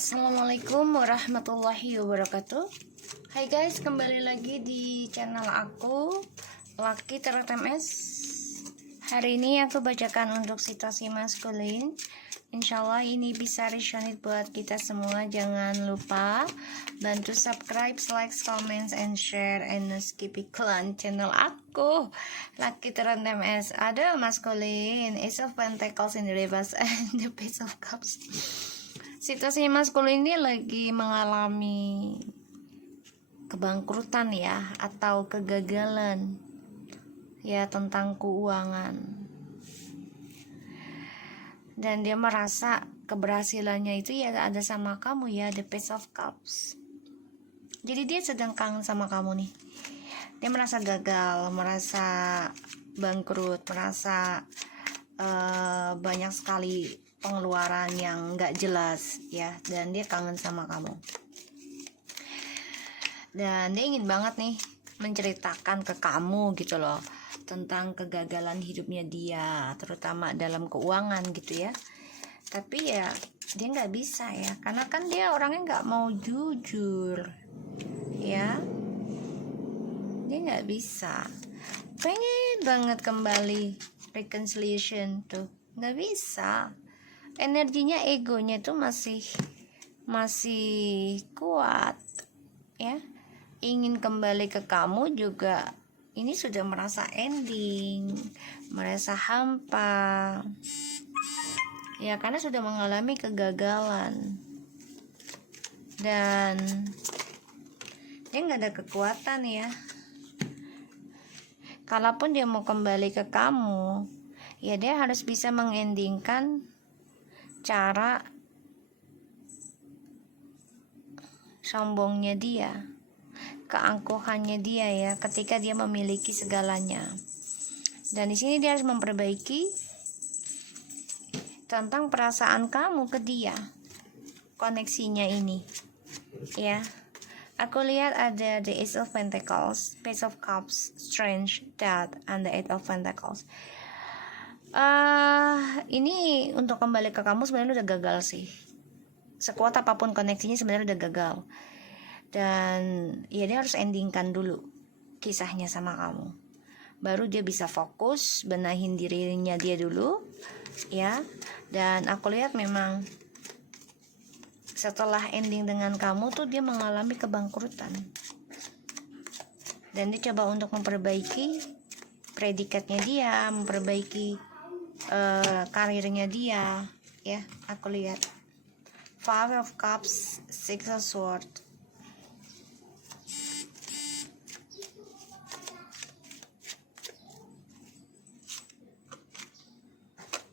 Assalamualaikum warahmatullahi wabarakatuh. Hai guys, kembali lagi di channel aku Lucky Tarot MS. Hari ini aku bacakan untuk situasi maskulin. Insyaallah ini bisa resonate buat kita semua. Jangan lupa bantu subscribe, like, comment, and share, and skip iklan channel aku Lucky Tarot MS. Ada maskulin, Ace of Pentacles in the reverse and the Page of Cups. Situasi maskulin ini lagi mengalami kebangkrutan ya, atau kegagalan ya tentang keuangan, dan dia merasa keberhasilannya itu ya ada sama kamu ya, the Page of Cups. Jadi dia sedang kangen sama kamu nih. Dia merasa gagal, merasa bangkrut, merasa banyak sekali pengeluaran yang gak jelas ya, dan dia kangen sama kamu, dan dia ingin banget nih menceritakan ke kamu gitu loh tentang kegagalan hidupnya dia, terutama dalam keuangan gitu ya. Tapi ya dia nggak bisa ya, karena kan dia orangnya nggak mau jujur ya. Dia nggak bisa, pengen banget kembali reconciliation tuh nggak bisa. Energinya, egonya tuh masih kuat ya, ingin kembali ke kamu juga. Ini sudah merasa ending, merasa hampa ya, karena sudah mengalami kegagalan, dan dia nggak ada kekuatan ya. Kalaupun dia mau kembali ke kamu ya, dia harus bisa mengendingkan cara sombongnya dia, keangkuhannya dia ya, ketika dia memiliki segalanya. Dan di sini dia harus memperbaiki tentang perasaan kamu ke dia, koneksinya ini ya. Aku lihat ada the Ace of Pentacles, Page of Cups, Strange, Death, and the Eight of Pentacles. Ini untuk kembali ke kamu sebenarnya udah gagal sih. Sekuat apapun koneksinya sebenarnya udah gagal, dan ya dia harus endingkan dulu kisahnya sama kamu, baru dia bisa fokus benahin dirinya dia dulu ya. Dan aku lihat memang setelah ending dengan kamu tuh dia mengalami kebangkrutan, dan dia coba untuk memperbaiki predikatnya dia, memperbaiki karirnya dia ya. Aku lihat Five of Cups, Six of Swords,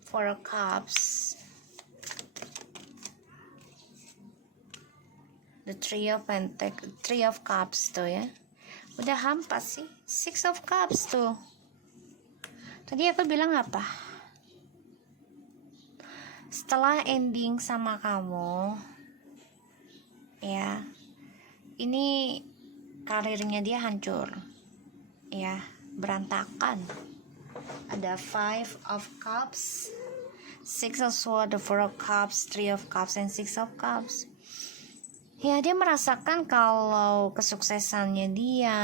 Four of Cups, the Three of Cups tuh ya. Udah hampa sih. Six of Cups tuh. Tadi aku bilang apa? Setelah ending sama kamu ya, ini karirnya dia hancur ya, berantakan. Ada Five of Cups, Six of Swords, the Four of Cups, Three of Cups, and Six of Cups. Ya, dia merasakan kalau kesuksesannya dia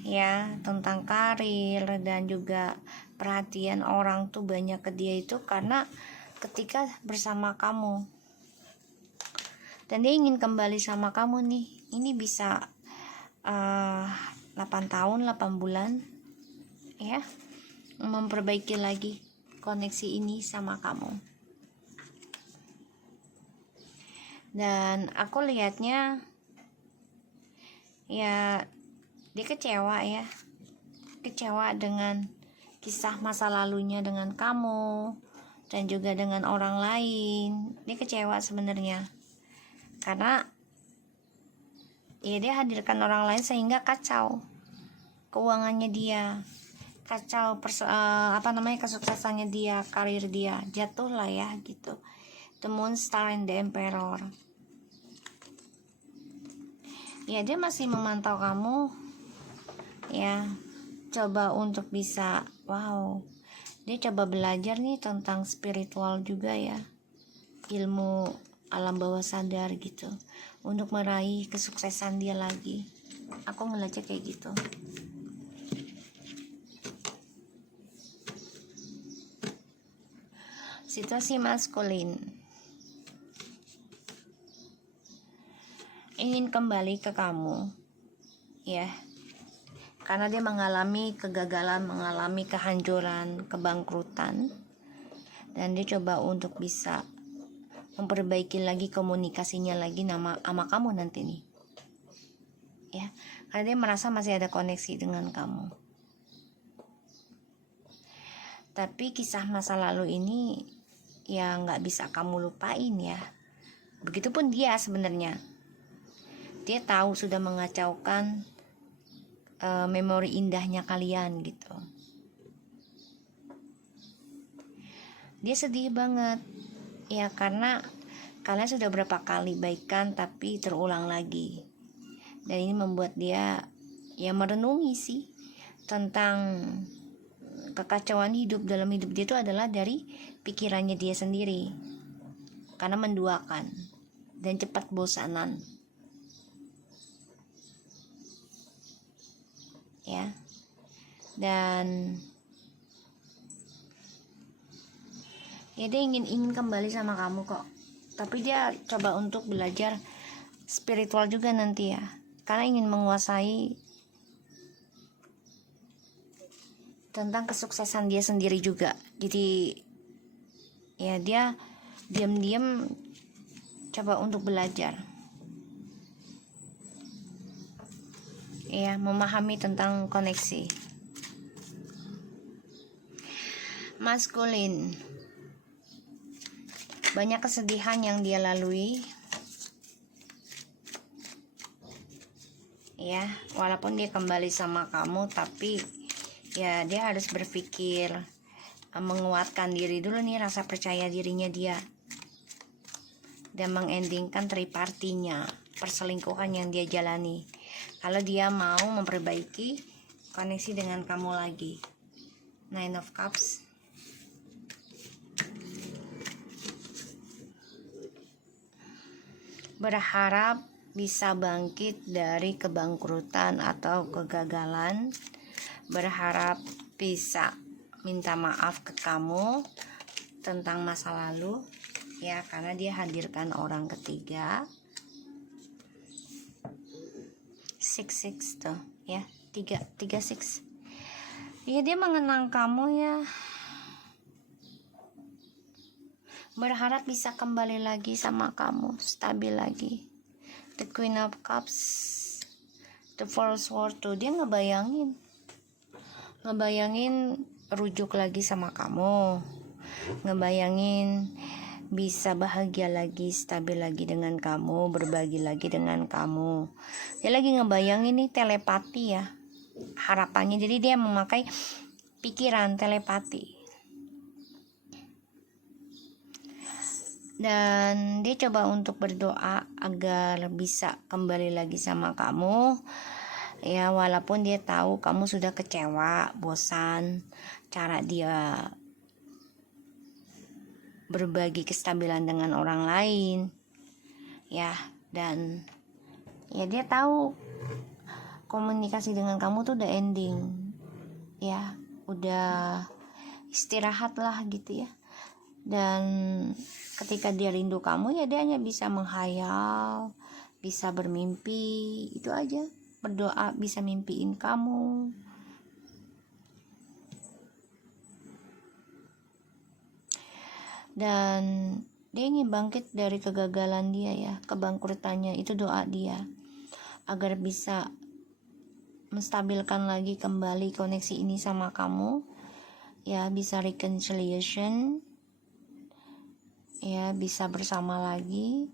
ya, tentang karir dan juga perhatian orang tuh banyak ke dia itu karena ketika bersama kamu, dan dia ingin kembali sama kamu nih. Ini bisa 8 tahun 8 bulan ya, memperbaiki lagi koneksi ini sama kamu. Dan aku lihatnya ya, dia kecewa ya, kecewa dengan kisah masa lalunya dengan kamu dan juga dengan orang lain. Dia kecewa sebenarnya karena ya dia hadirkan orang lain sehingga kacau keuangannya dia, kacau kesuksesannya dia, karir dia jatuh lah ya gitu. The Moon, Star, and the Emperor. Ya, dia masih memantau kamu ya, coba untuk bisa dia coba belajar nih tentang spiritual juga ya, ilmu alam bawah sadar gitu, untuk meraih kesuksesan dia lagi. Aku ngeliatnya kayak gitu. Situasi maskulin ingin kembali ke kamu, ya, karena dia mengalami kegagalan, mengalami kehancuran, kebangkrutan, dan dia coba untuk bisa memperbaiki lagi komunikasinya lagi sama kamu nanti nih, ya, karena dia merasa masih ada koneksi dengan kamu. Tapi kisah masa lalu ini ya nggak bisa kamu lupain ya. Begitupun dia sebenarnya. Dia tahu sudah mengacaukan memori indahnya kalian gitu. Dia sedih banget ya, karena kalian sudah berapa kali baikan tapi terulang lagi. Dan ini membuat dia ya merenungi sih tentang kekacauan hidup dalam hidup dia itu adalah dari pikirannya dia sendiri, karena menduakan dan cepat bosanan. Ya, dan ya dia ingin kembali sama kamu kok, tapi dia coba untuk belajar spiritual juga nanti ya, karena ingin menguasai tentang kesuksesan dia sendiri juga. Jadi ya dia diam-diam coba untuk belajar, ya, memahami tentang koneksi maskulin. Banyak kesedihan yang dia lalui, ya, walaupun dia kembali sama kamu, tapi ya dia harus berpikir menguatkan diri dulu nih, rasa percaya dirinya dia, dan mengendingkan tripartinya, perselingkuhan yang dia jalani, kalau dia mau memperbaiki koneksi dengan kamu lagi. Nine of Cups. Berharap bisa bangkit dari kebangkrutan atau kegagalan. Berharap bisa minta maaf ke kamu tentang masa lalu, ya, karena dia hadirkan orang ketiga. 6 tuh ya, 3 6. Ya, dia mengenang kamu ya, berharap bisa kembali lagi sama kamu, stabil lagi. The Queen of Cups, The Four Swords tuh, dia ngebayangin rujuk lagi sama kamu, ngebayangin bisa bahagia lagi, stabil lagi dengan kamu, berbagi lagi dengan kamu. Dia lagi ngebayangin nih, telepati ya harapannya. Jadi dia memakai pikiran, telepati, dan dia coba untuk berdoa agar bisa kembali lagi sama kamu, ya, walaupun dia tahu kamu sudah kecewa, bosan cara dia berbagi kestabilan dengan orang lain, ya, dan ya dia tahu komunikasi dengan kamu tuh udah ending, ya, udah istirahat lah gitu ya. Dan ketika dia rindu kamu, ya dia hanya bisa menghayal, bisa bermimpi, itu aja, berdoa bisa mimpiin kamu. Dan dia ingin bangkit dari kegagalan dia ya, kebangkrutannya, itu doa dia agar bisa menstabilkan lagi kembali koneksi ini sama kamu, ya, bisa reconciliation, ya, bisa bersama lagi.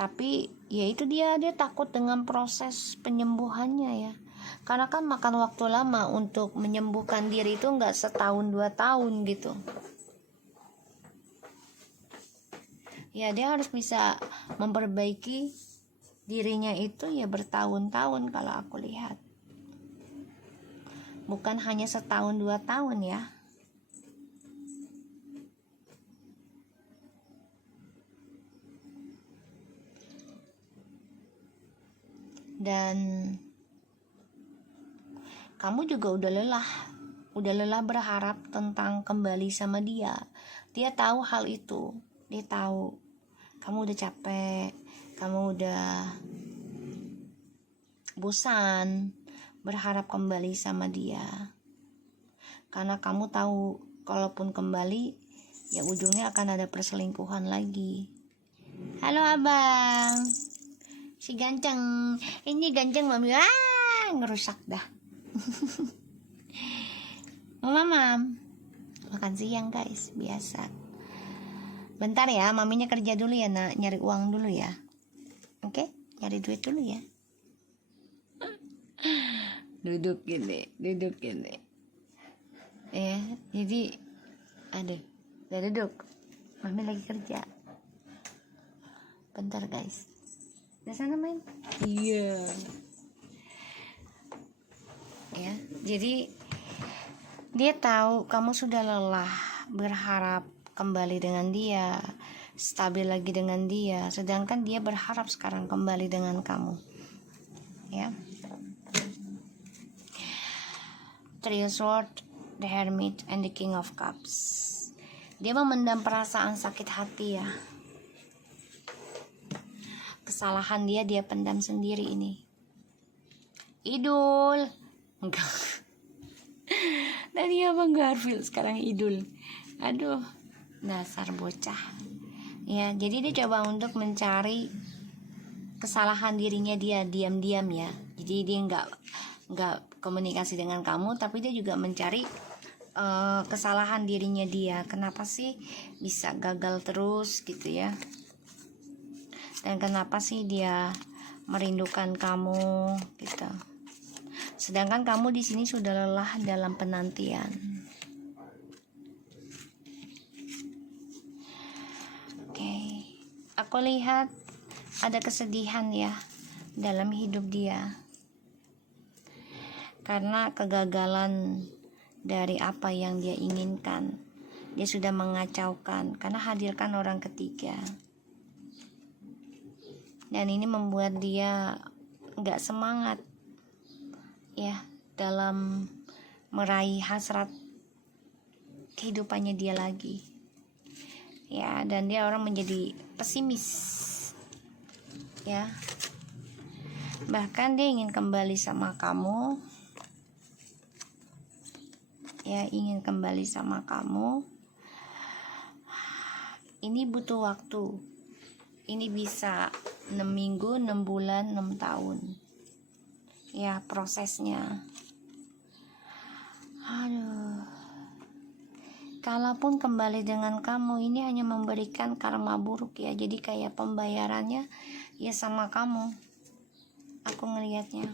Tapi ya itu dia takut dengan proses penyembuhannya ya, karena kan makan waktu lama untuk menyembuhkan diri itu, nggak setahun 2 tahun gitu. Ya, dia harus bisa memperbaiki dirinya itu ya bertahun-tahun kalau aku lihat, bukan hanya setahun 2 tahun ya. Dan kamu juga udah lelah berharap tentang kembali sama dia. Dia tahu hal itu, dia tahu kamu udah capek, kamu udah bosan berharap kembali sama dia. Karena kamu tahu kalaupun kembali ya ujungnya akan ada perselingkuhan lagi. Halo abang, si ganteng, ini ganteng mami, ngerusak dah. Mama, makan siang guys, biasa. Bentar ya, maminya kerja dulu ya nak, nyari uang dulu ya. Oke, nyari duit dulu ya. Duduk gini. Ya, jadi aduh, udah duduk. Mami lagi kerja. Bentar guys. Di sana main. Iya. Ya, jadi dia tahu kamu sudah lelah berharap kembali dengan dia, stabil lagi dengan dia, sedangkan dia berharap sekarang kembali dengan kamu. Ya. Three of Swords, the Hermit, and the King of Cups. Dia memendam perasaan sakit hati ya. Kesalahan dia pendam sendiri ini. Idul. Enggak. Tadi abang Garfield, sekarang Idul. Aduh, dasar bocah. Ya, jadi dia coba untuk mencari kesalahan dirinya dia diam-diam ya. Jadi dia nggak komunikasi dengan kamu, tapi dia juga mencari kesalahan dirinya dia. Kenapa sih bisa gagal terus gitu ya? Dan kenapa sih dia merindukan kamu gitu? Sedangkan kamu di sini sudah lelah dalam penantian. Oke, aku lihat ada kesedihan ya dalam hidup dia. Karena kegagalan dari apa yang dia inginkan, dia sudah mengacaukan karena hadirkan orang ketiga. Dan ini membuat dia gak semangat ya dalam meraih hasrat kehidupannya dia lagi. Ya, dan dia orang menjadi pesimis. Ya. Bahkan dia ingin kembali sama kamu. Ya, ingin kembali sama kamu. Ini butuh waktu. Ini bisa 6 minggu, 6 bulan, 6 tahun. Ya, prosesnya. Aduh. Kalaupun kembali dengan kamu, ini hanya memberikan karma buruk ya. Jadi kayak pembayarannya ya sama kamu. Aku ngelihatnya.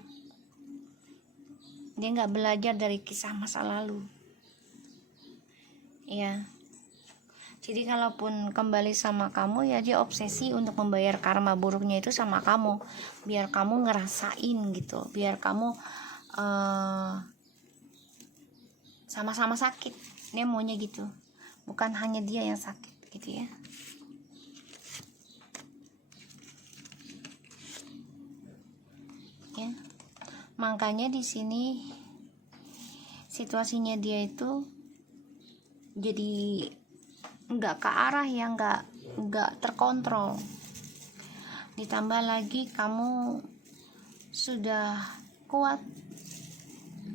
Dia gak belajar dari kisah masa lalu. Ya. Jadi kalaupun kembali sama kamu ya dia obsesi untuk membayar karma buruknya itu sama kamu, biar kamu ngerasain gitu, biar kamu sama-sama sakit. Dia maunya gitu, bukan hanya dia yang sakit gitu ya. Ya, makanya di sini situasinya dia itu jadi nggak ke arah yang nggak terkontrol. Ditambah lagi kamu sudah kuat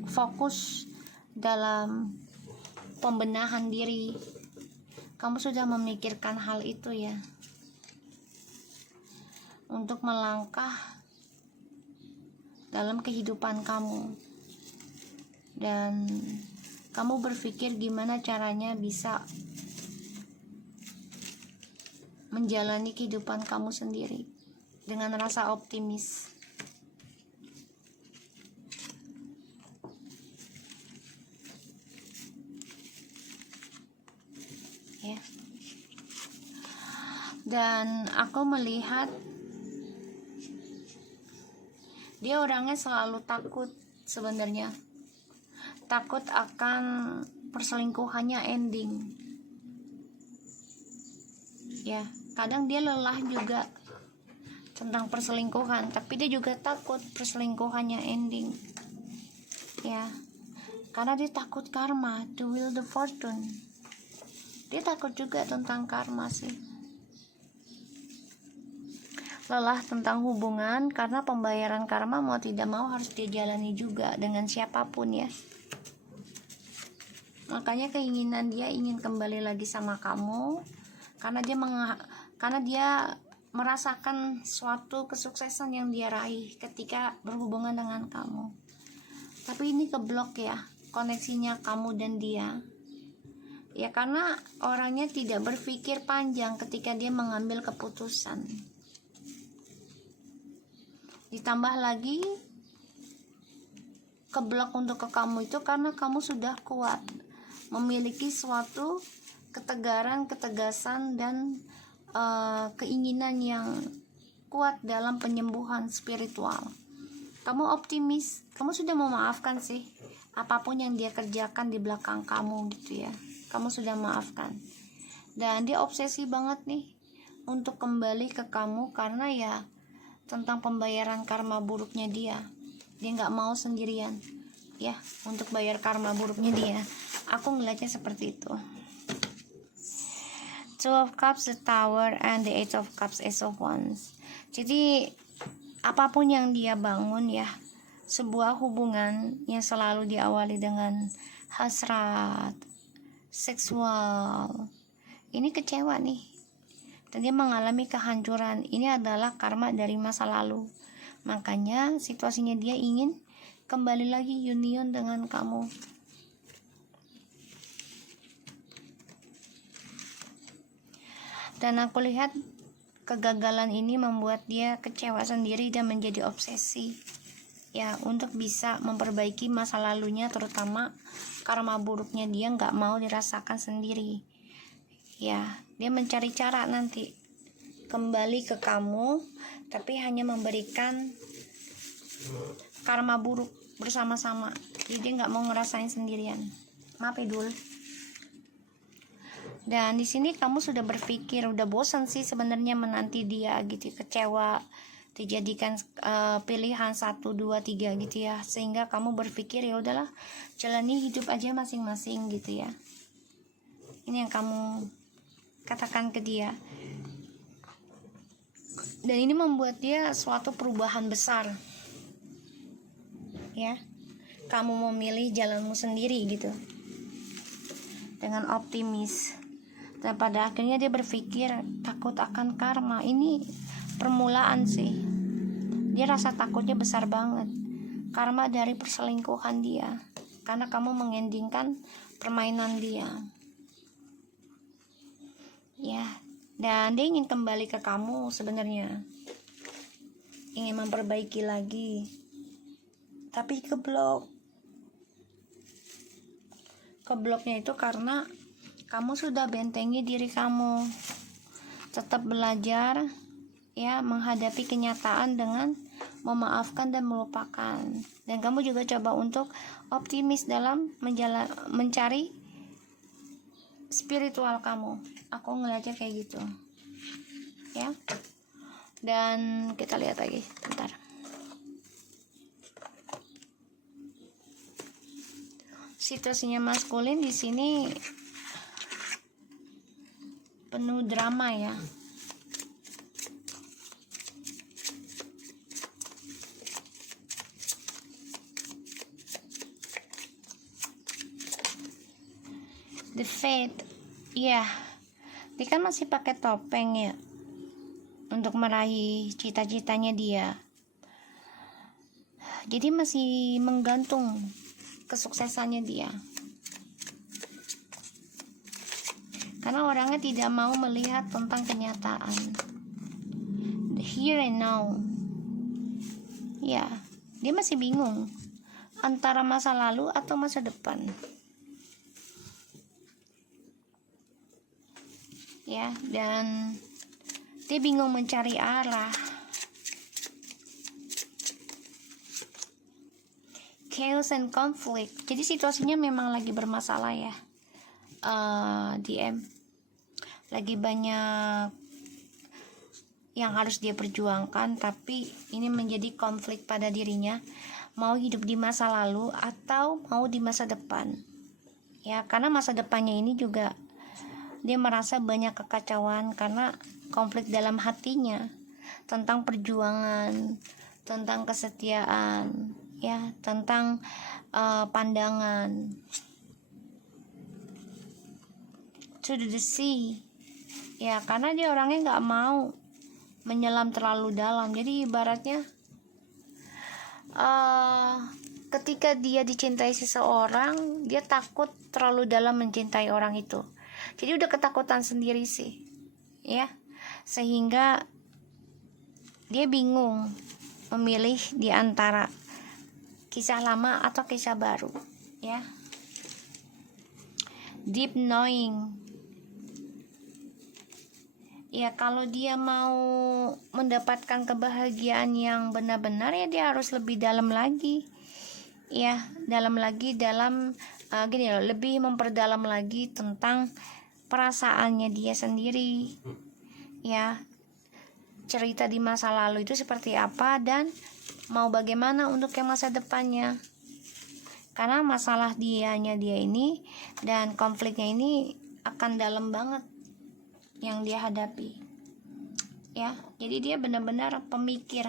fokus dalam pembenahan diri. Kamu sudah memikirkan hal itu ya, untuk melangkah dalam kehidupan kamu, dan kamu berpikir gimana caranya bisa menjalani kehidupan kamu sendiri dengan rasa optimis. Ya. Dan aku melihat dia orangnya selalu takut sebenarnya. Takut akan perselingkuhannya ending. Ya, kadang dia lelah juga tentang perselingkuhan, tapi dia juga takut perselingkuhannya ending, ya, karena dia takut karma, the will the fortune. Dia takut juga tentang karma sih, lelah tentang hubungan karena pembayaran karma mau tidak mau harus dia jalani juga dengan siapapun ya. Makanya keinginan dia ingin kembali lagi sama kamu karena dia merasakan suatu kesuksesan yang dia raih ketika berhubungan dengan kamu. Tapi ini keblok ya koneksinya kamu dan dia. Ya karena orangnya tidak berpikir panjang ketika dia mengambil keputusan. Ditambah lagi keblok untuk ke kamu itu karena kamu sudah kuat, memiliki suatu ketegaran, ketegasan dan keinginan yang kuat dalam penyembuhan spiritual. Kamu optimis, kamu sudah memaafkan sih apapun yang dia kerjakan di belakang kamu gitu ya. Kamu sudah maafkan. Dan dia obsesi banget nih untuk kembali ke kamu karena ya tentang pembayaran karma buruknya dia. Dia nggak mau sendirian ya untuk bayar karma buruknya dia. Aku ngeliatnya seperti itu. Two of Cups, the Tower, and the Eight of Cups, Ace of Wands. Jadi apapun yang dia bangun ya, sebuah hubungan yang selalu diawali dengan hasrat, seksual, ini kecewa nih, dan dia mengalami kehancuran. Ini adalah karma dari masa lalu. Makanya situasinya dia ingin kembali lagi union dengan kamu. Dan aku lihat kegagalan ini membuat dia kecewa sendiri dan menjadi obsesi ya untuk bisa memperbaiki masa lalunya, terutama karma buruknya dia nggak mau dirasakan sendiri ya. Dia mencari cara nanti kembali ke kamu, tapi hanya memberikan karma buruk bersama-sama. Jadi dia nggak mau ngerasain sendirian. Maaf ya Dul. Dan di sini kamu sudah berpikir, udah bosan sih sebenarnya menanti dia gitu, kecewa, dijadikan pilihan 1, 2, 3 gitu ya, sehingga kamu berpikir ya udahlah jalani hidup aja masing-masing gitu ya. Ini yang kamu katakan ke dia. Dan ini membuat dia suatu perubahan besar ya. Kamu memilih jalanmu sendiri gitu dengan optimis. Dan pada akhirnya dia berpikir takut akan karma. Ini permulaan sih. Dia rasa takutnya besar banget. Karma dari perselingkuhan dia. Karena kamu mengendingkan permainan dia. Ya, dan dia ingin kembali ke kamu sebenarnya. Ingin memperbaiki lagi. Tapi keblok. Kebloknya itu karena kamu sudah bentengi diri kamu, tetap belajar ya menghadapi kenyataan dengan memaafkan dan melupakan. Dan kamu juga coba untuk optimis dalam mencari spiritual kamu. Aku ngeliatnya kayak gitu ya. Dan kita lihat lagi bentar. Situasinya maskulin di sini penuh drama ya. The Fate, ya, dia kan masih pakai topeng ya untuk meraih cita-citanya dia. Jadi masih menggantung kesuksesannya dia. Karena orangnya tidak mau melihat tentang kenyataan, the here and now. Ya, dia masih bingung antara masa lalu atau masa depan. Ya, dan dia bingung mencari arah. Chaos and conflict. Jadi situasinya memang lagi bermasalah ya. DM lagi banyak yang harus dia perjuangkan, tapi ini menjadi konflik pada dirinya, mau hidup di masa lalu atau mau di masa depan. Ya, karena masa depannya ini juga dia merasa banyak kekacauan karena konflik dalam hatinya tentang perjuangan, tentang kesetiaan, ya, tentang pandangan. To the sea. Ya, karena dia orangnya nggak mau menyelam terlalu dalam. Jadi ibaratnya ketika dia dicintai seseorang, dia takut terlalu dalam mencintai orang itu. Jadi udah ketakutan sendiri sih, ya, sehingga dia bingung memilih di antara kisah lama atau kisah baru, ya. Deep knowing. Ya, kalau dia mau mendapatkan kebahagiaan yang benar-benar, ya dia harus lebih dalam lagi. Ya, gini loh, lebih memperdalam lagi tentang perasaannya dia sendiri. Ya, cerita di masa lalu itu seperti apa dan mau bagaimana untuk yang masa depannya. Karena masalah dia ini dan konfliknya ini akan dalam banget yang dia hadapi, ya. Jadi dia benar-benar pemikir.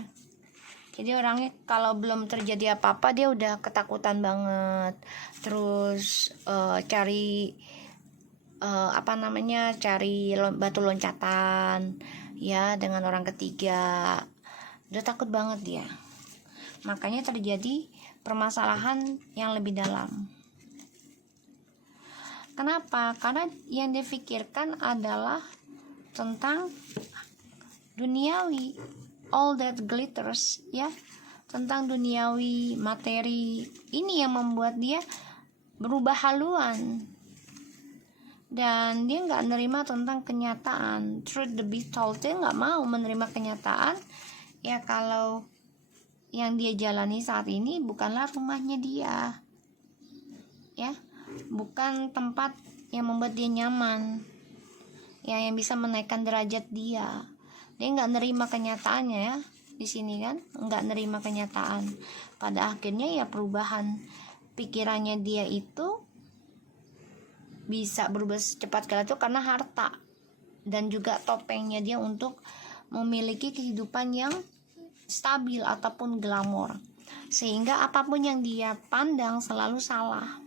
Jadi orangnya kalau belum terjadi apa-apa dia udah ketakutan banget, terus cari batu loncatan, ya, dengan orang ketiga. Udah takut banget dia. Makanya terjadi permasalahan yang lebih dalam. Kenapa? Karena yang dia pikirkan adalah tentang duniawi, all that glitters, ya, tentang duniawi, materi. Ini yang membuat dia berubah haluan, dan dia nggak nerima tentang kenyataan. Truth to be told, dia nggak mau menerima kenyataan, ya, kalau yang dia jalani saat ini bukanlah rumahnya dia, ya, bukan tempat yang membuat dia nyaman, ya, yang bisa menaikkan derajat dia. Dia nggak nerima kenyataannya, ya, di sini kan nggak nerima kenyataan. Pada akhirnya ya perubahan pikirannya dia itu bisa berubah secepat kilat itu karena harta dan juga topengnya dia untuk memiliki kehidupan yang stabil ataupun glamor, sehingga apapun yang dia pandang selalu salah.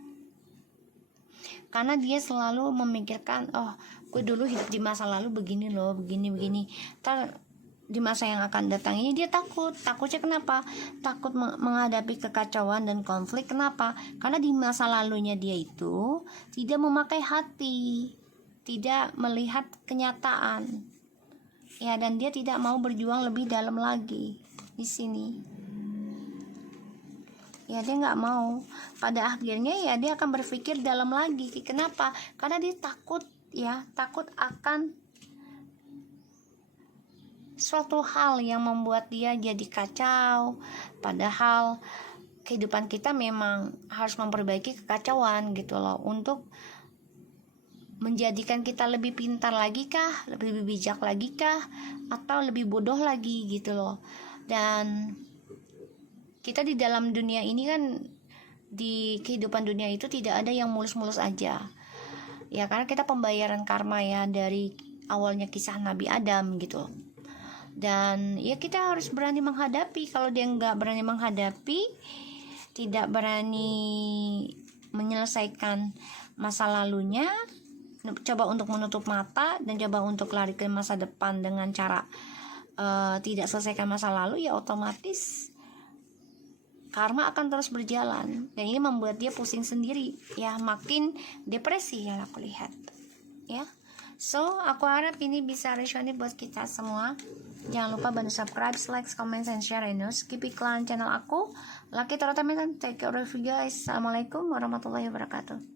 Karena dia selalu memikirkan, oh, gue dulu hidup di masa lalu begini loh, begini. Ntar di masa yang akan datang ini dia takutnya kenapa? Takut menghadapi kekacauan dan konflik. Kenapa? Karena di masa lalunya dia itu tidak memakai hati, tidak melihat kenyataan, ya, dan dia tidak mau berjuang lebih dalam lagi di sini. Ya, dia nggak mau. Pada akhirnya ya dia akan berpikir dalam lagi. Kenapa? Karena dia takut, ya, takut akan suatu hal yang membuat dia jadi kacau. Padahal kehidupan kita memang harus memperbaiki kekacauan gitu loh, untuk menjadikan kita lebih pintar lagi kah, lebih bijak lagi kah, atau lebih bodoh lagi gitu loh. Dan kita di dalam dunia ini kan, di kehidupan dunia itu tidak ada yang mulus-mulus aja, ya, karena kita pembayaran karma, ya, dari awalnya kisah Nabi Adam gitu. Dan ya kita harus berani menghadapi. Kalau dia nggak berani menghadapi, tidak berani menyelesaikan masa lalunya, coba untuk menutup mata dan coba untuk lari ke masa depan dengan cara tidak selesaikan masa lalu, ya otomatis karma akan terus berjalan, dan ini membuat dia pusing sendiri, ya, makin depresi yang aku lihat, ya. So, aku harap ini bisa resonate buat kita semua. Jangan lupa bantu subscribe, like, comment, and share, and skip iklan channel aku. Lucky Torotametan, take care of you guys. Assalamualaikum warahmatullahi wabarakatuh.